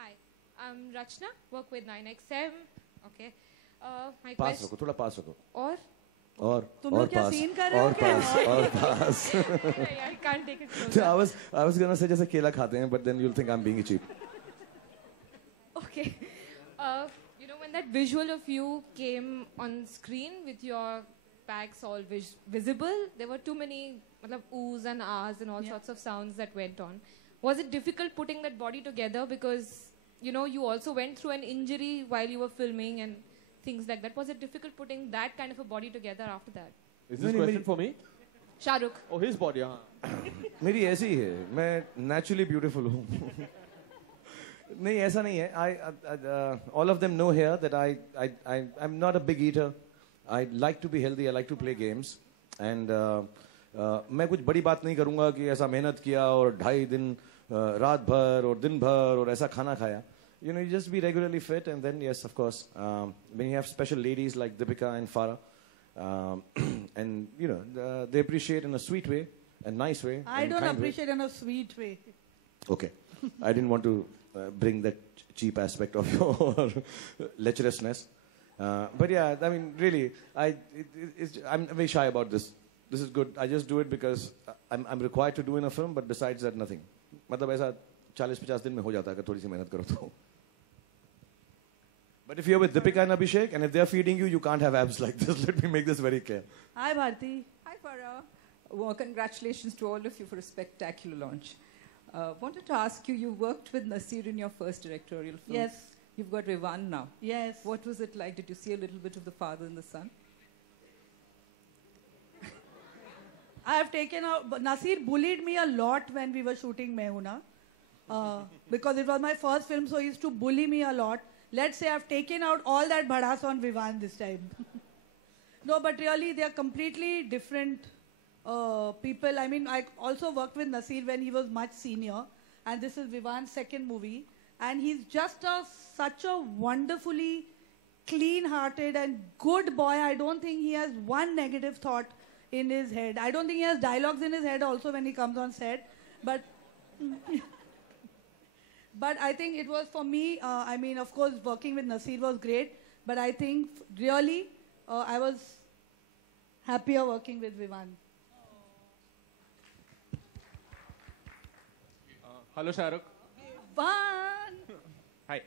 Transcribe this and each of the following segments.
Hi, I'm Rachna, work with 9XM. Okay. My pass question. रखो, थोड़ा पास रखो. Or? तुम लोग क्या पास. सीन कर रहे हो और क्या? पास, और पास. I can't take it closer. I was gonna say जैसे केला खाते हैं, but then you'll think I'm being cheap. Okay. When that visual of you came on screen with your bags all visible, there were too many oohs and ahs and all sorts of sounds that went on. Was it difficult putting that body together because, you also went through an injury while you were filming and things like that? Was it difficult putting that kind of a body together after that? Is this question for me? Shah Rukh. Oh, his body, हाँ. मेरी ऐसी ही है. मैं naturally beautiful हूँ. नहीं ऐसा नहीं है. All of them know here that I'm not a big eater. I like to be healthy. I like to play games. And मैं कुछ बड़ी बात नहीं करूँगा कि ऐसा मेहनत किया और 2.5 दिन रात भर और दिन भर और ऐसा खाना खाया. You just be regularly fit, and then yes, of course, when you have special ladies like Deepika and Farah, and they appreciate in a sweet way, a nice way. I don't appreciate in a sweet way. Okay, I didn't want to bring that cheap aspect of your lecherousness, but yeah, I mean, really, I'm very shy about this. This is good. I just do it because I'm required to do in a film, but besides that, nothing. मतलब ऐसा 40-50 दिन में हो जाता है कि थोड़ी सी मेहनत करो तो. But if you're with Deepika and Abhishek, and if they're feeding you, you can't have abs like this. Let me make this very clear. Hi, Bharti. Hi, Farah. Well, congratulations to all of you for a spectacular launch. Wanted to ask you, you worked with Nasir in your first directorial film. Yes. You've got Vivan now. Yes. What was it like? Did you see a little bit of the father and the son? I have taken out. Nasir bullied me a lot when we were shooting Mehuna. Because it was my first film, so he used to bully me a lot. Let's say I've taken out all that bhadas on Vivan this time. No, but really, they are completely different people. I mean, I also worked with Nasir when he was much senior. And this is Vivan's second movie. And he's just such a wonderfully clean-hearted and good boy. I don't think he has one negative thought in his head. I don't think he has dialogues in his head also when he comes on set. But I think it was for me, I mean, of course, working with Nasir was great. But I think really, I was happier working with Vivan. Hello, Shah Rukh. Vivan! Hi.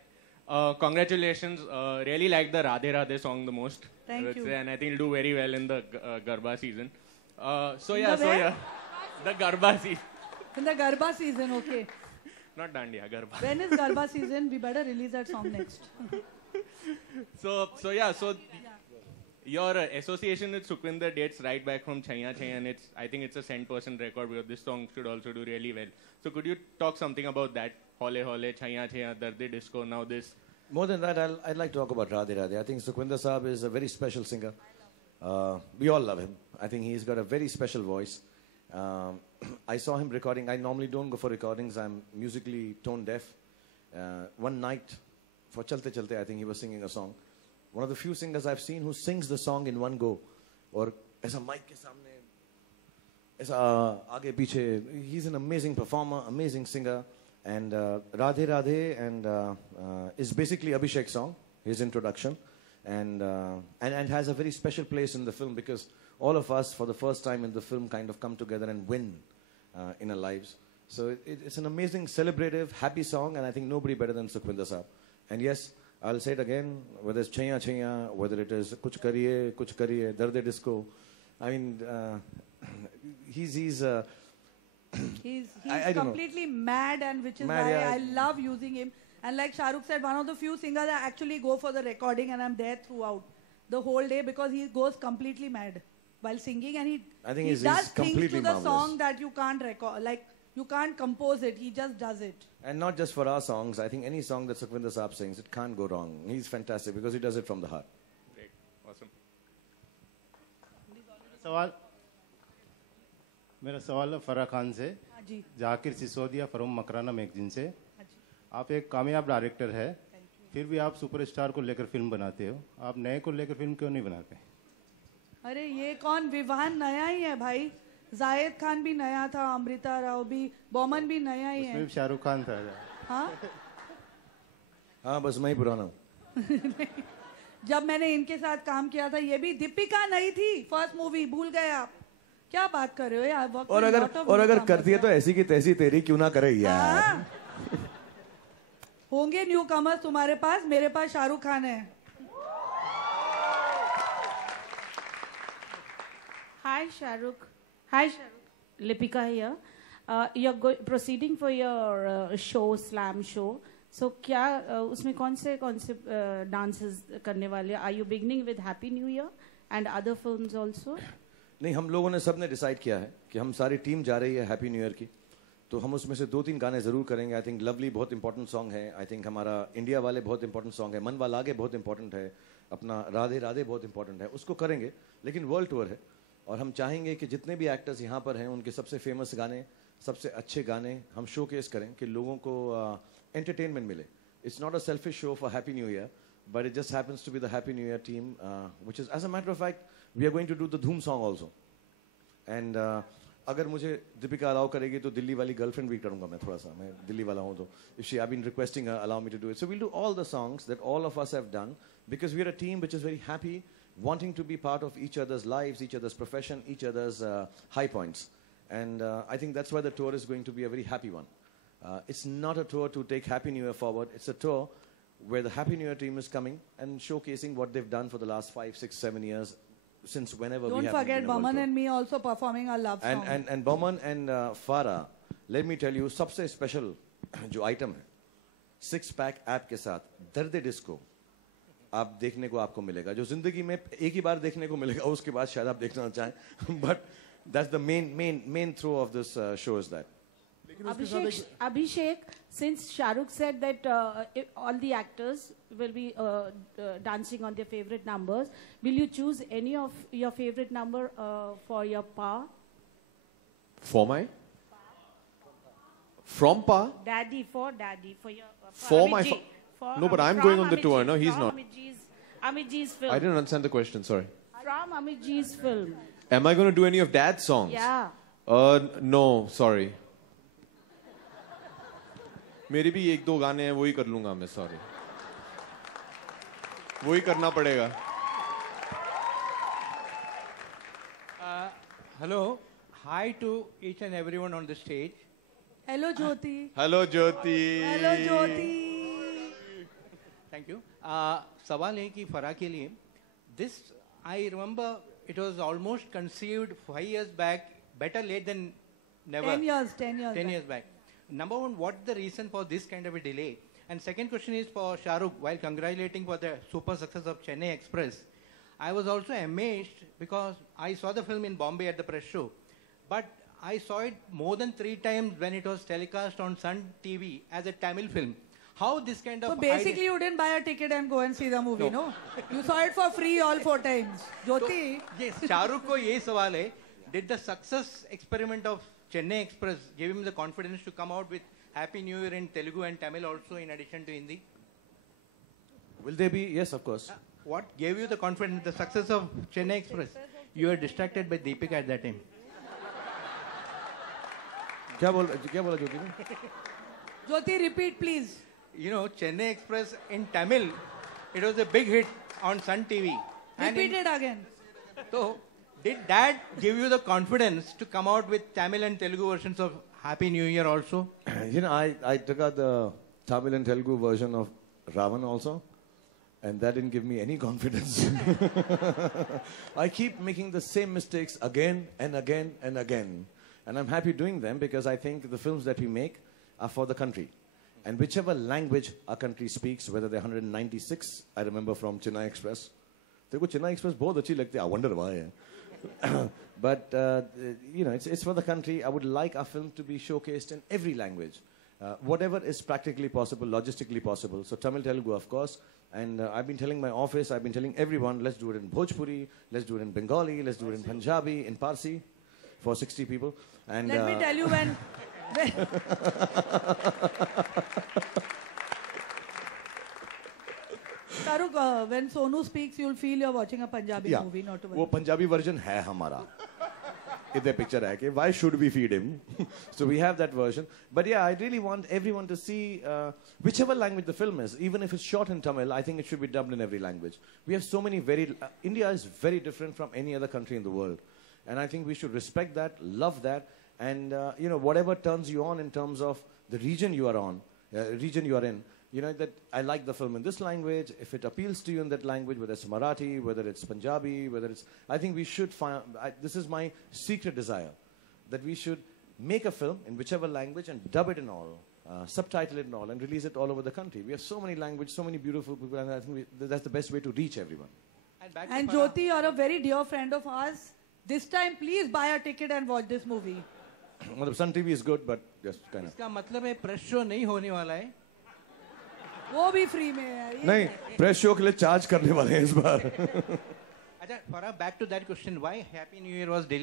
Congratulations. Really like the Radhe Radhe song the most. Thank you. And I think it'll do very well in the Garba season. The Garba season. In the Garba season, okay. Not Dandiya, Garba. When is Garba season? We better release that song next. So your association with Sukhwinder dates right back from Chaiya Chaiya, and I think it's a 100% record because this song should also do really well. So could you talk something about that? Hole Hole, Chaiya Chaiya, Darde Disco, now this. More than that, I'd like to talk about Radhe Radhe. I think Sukhwinder Saab is a very special singer. We all love him. I think he's got a very special voice. I saw him recording. I normally don't go for recordings. I'm musically tone deaf. One night, for Chalte Chalte, I think he was singing a song. One of the few singers I've seen who sings the song in one go. Or as a mic ke samne, aisa aage piche. He's an amazing performer, amazing singer. And Radhe Radhe is basically Abhishek's song, his introduction. And has a very special place in the film because all of us, for the first time in the film, kind of come together and win in our lives. So it's an amazing, celebrative, happy song, and I think nobody better than Sukhwinder Saab. And yes, I'll say it again, whether it's Chaiya Chaiya, whether it is Kuch Kariye, Darde Disco. I mean, he's completely mad, and which is mad, why yeah. I love using him. And like Shah Rukh said, one of the few singers I actually go for the recording, and I'm there throughout the whole day because he goes completely mad while singing, and I think he he's does things completely to the marvelous. song that you can't record, like you can't compose it. He just does it. And not just for our songs. I think any song that Sukhwinder Saab sings, it can't go wrong. He's fantastic because he does it from the heart. Great. Awesome. मेरा सवाल है फराह खान से जी Zakir Sisodia from Makrana magazine से आप एक कामयाब director है फिर भी आप सुपरस्टार को लेकर फिल्म बनाते हो आप नए को लेकर फिल्म क्यों नहीं बनाते अरे ये कौन विवान नया ही है भाई जायद खान भी नया था अमृता राव भी बॉमन भी नया ही है उसमें भी शाहरुख खान था हाँ हाँ बस मैं ही पुराना हूँ। जब मैंने इनके साथ काम किया था, ये भी दीपिका नहीं थी फर्स्ट मूवी, भूल गए आप? क्या बात कर रहे हो यार? और अगर करती है तो ऐसी की तैसी तेरी क्यों ना करे यार। होंगे न्यू कमर्स तुम्हारे पास, मेरे पास शाहरुख खान है। Hi, Shahrukh. Hi, Shahrukh. Lipika here. You're proceeding for your show, Slam show. So, क्या उसमें कौन से dances करने वाले? Are you beginning with Happy New Year and other films also? नहीं, हम लोगों ने सबने डिसाइड किया है कि हम सारी टीम जा रही है हैप्पी न्यू ईयर की, तो हम उसमें से 2-3 गाने जरूर करेंगे। आई थिंक लवली बहुत इंपॉर्टेंट सॉन्ग है, आई थिंक हमारा इंडिया वाले बहुत इंपॉर्टेंट सॉन्ग है, मन वाला आगे बहुत इंपॉर्टेंट है, अपना राधे राधे बहुत इंपॉर्टेंट है, उसको करेंगे। लेकिन वर्ल्ड टूर है और हम चाहेंगे कि जितने भी एक्टर्स यहाँ पर हैं उनके सबसे फेमस गाने, सबसे अच्छे गाने हम शो केस करें कि लोगों को एंटरटेनमेंट मिले। It's not a selfish show for Happy New Year, but it just happens to be the Happy New Year team, which is as a matter of fact we are going to do the Dhoom song also. एंड अगर मुझे Deepika allow करेगी तो दिल्ली वाली girlfriend भी करूंगा मैं, थोड़ा सा, मैं दिल्ली वाला हूं तो if she I been requesting her allow me to do it, so we'll do all the songs that all of us have done, because we are a team which is very happy, wanting to be part of each other's lives, each other's profession, each other's high points. And I think that's why the tour is going to be a very happy one. It's not a tour to take Happy New Year forward. It's a tour where the Happy New Year team is coming and showcasing what they've done for the last 5, 6, 7 years, since whenever we have. Don't forget Baman and me also performing our love song. And Baman and Farah, let me tell you, सबसे special जो item है, 6-pack app के साथ दर्द disco आप देखने को आपको मिलेगा, जो जिंदगी में एक ही बार देखने को मिलेगा, उसके बाद शायद आप देखना चाहें, but that's the main throw of this show is that. Abhishek, since Shahrukh said that all the actors will be dancing on their favorite numbers, will you choose any of your favorite number for your Pa? For my? From Pa? Daddy, for your... For my... No, but I'm going on the tour. No, he's not. Amit G's film. I didn't understand the question, sorry. From Amit G's film. Am I going to do any of Dad's songs? Yeah. No, sorry. मेरे भी 1-2 गाने हैं, वही कर लूंगा मैं, sorry. वही करना पड़ेगा. Hello. Hi to each and everyone on the stage. Hello, Jyoti. Hello, Jyoti. Hello, Jyoti. Thank you. सवाल है कि फरा के लिए, this I remember it was almost conceived 5 years back, better late than never. 10 years back. Number one, what's the reason for this kind of a delay? And second question is for Shahrukh. While congratulating for the super success of Chennai Express, I was also amazed because I saw the film in Bombay at the press show, but I saw it more than 3 times when it was telecast on Sun TV as a Tamil film. How this kind of... So basically you didn't buy a ticket and go and see the movie, no? You saw it for free all 4 times. Jyoti? So, yes, Shahrukh ko ye sawal hai, did the success experiment of Chennai Express give him the confidence to come out with Happy New Year in Telugu and Tamil also in addition to Hindi? Will there be? Yes, of course. What gave you the confidence, the success of Chennai Express? You were distracted by Deepika at that time. क्या बोला ज्योति ने? Jyoti, repeat please. You know, Chennai Express in Tamil, it was a big hit on Sun TV. Repeat it again. So, did that give you the confidence to come out with Tamil and Telugu versions of Happy New Year also? You know, I took out the Tamil and Telugu version of Ravan also, and that didn't give me any confidence. I keep making the same mistakes again and again and again. And I'm happy doing them because I think the films that we make are for the country. And whichever language our country speaks, whether they're 196, I remember from Chennai Express. Dekho, Chennai Express बहुत अच्छी लगती है. I wonder why. But, you know, it's for the country. I would like our film to be showcased in every language. Whatever is practically possible, logistically possible. So Tamil, Telugu, of course. And I've been telling my office, I've been telling everyone, let's do it in Bhojpuri, let's do it in Bengali, let's do it in Punjabi, in Parsi, for 60 people. And let me tell you when Shahrukh, when Sonu speaks, you'll feel you're watching a Punjabi movie, not a वो Punjabi version है हमारा. इधर picture है कि why should we feed him? So we have that version. But yeah, I really want everyone to see whichever language the film is, even if it's shot in Tamil, I think it should be dubbed in every language. We have so many India is very different from any other country in the world. And I think we should respect that, love that, and you know, whatever turns you on in terms of the region you are in, you know, that I like the film in this language. If it appeals to you in that language, whether it's Marathi, whether it's Punjabi, whether it's, I think we should find, this is my secret desire, that we should make a film in whichever language and dub it in all, subtitle it in all, and release it all over the country. We have so many languages, so many beautiful people, and I think that's the best way to reach everyone. And Jyoti, you're a very dear friend of ours. This time, please buy a ticket and watch this movie. Well, Sun TV is good, but just kind of. इसका मतलब है press show नहीं होने वाला है. वो भी free में है. नहीं, प्रेस शो के लिए चार्ज करने वाले हैं इस बार. अच्छा, Farah, back to that question, why Happy New Year was delayed?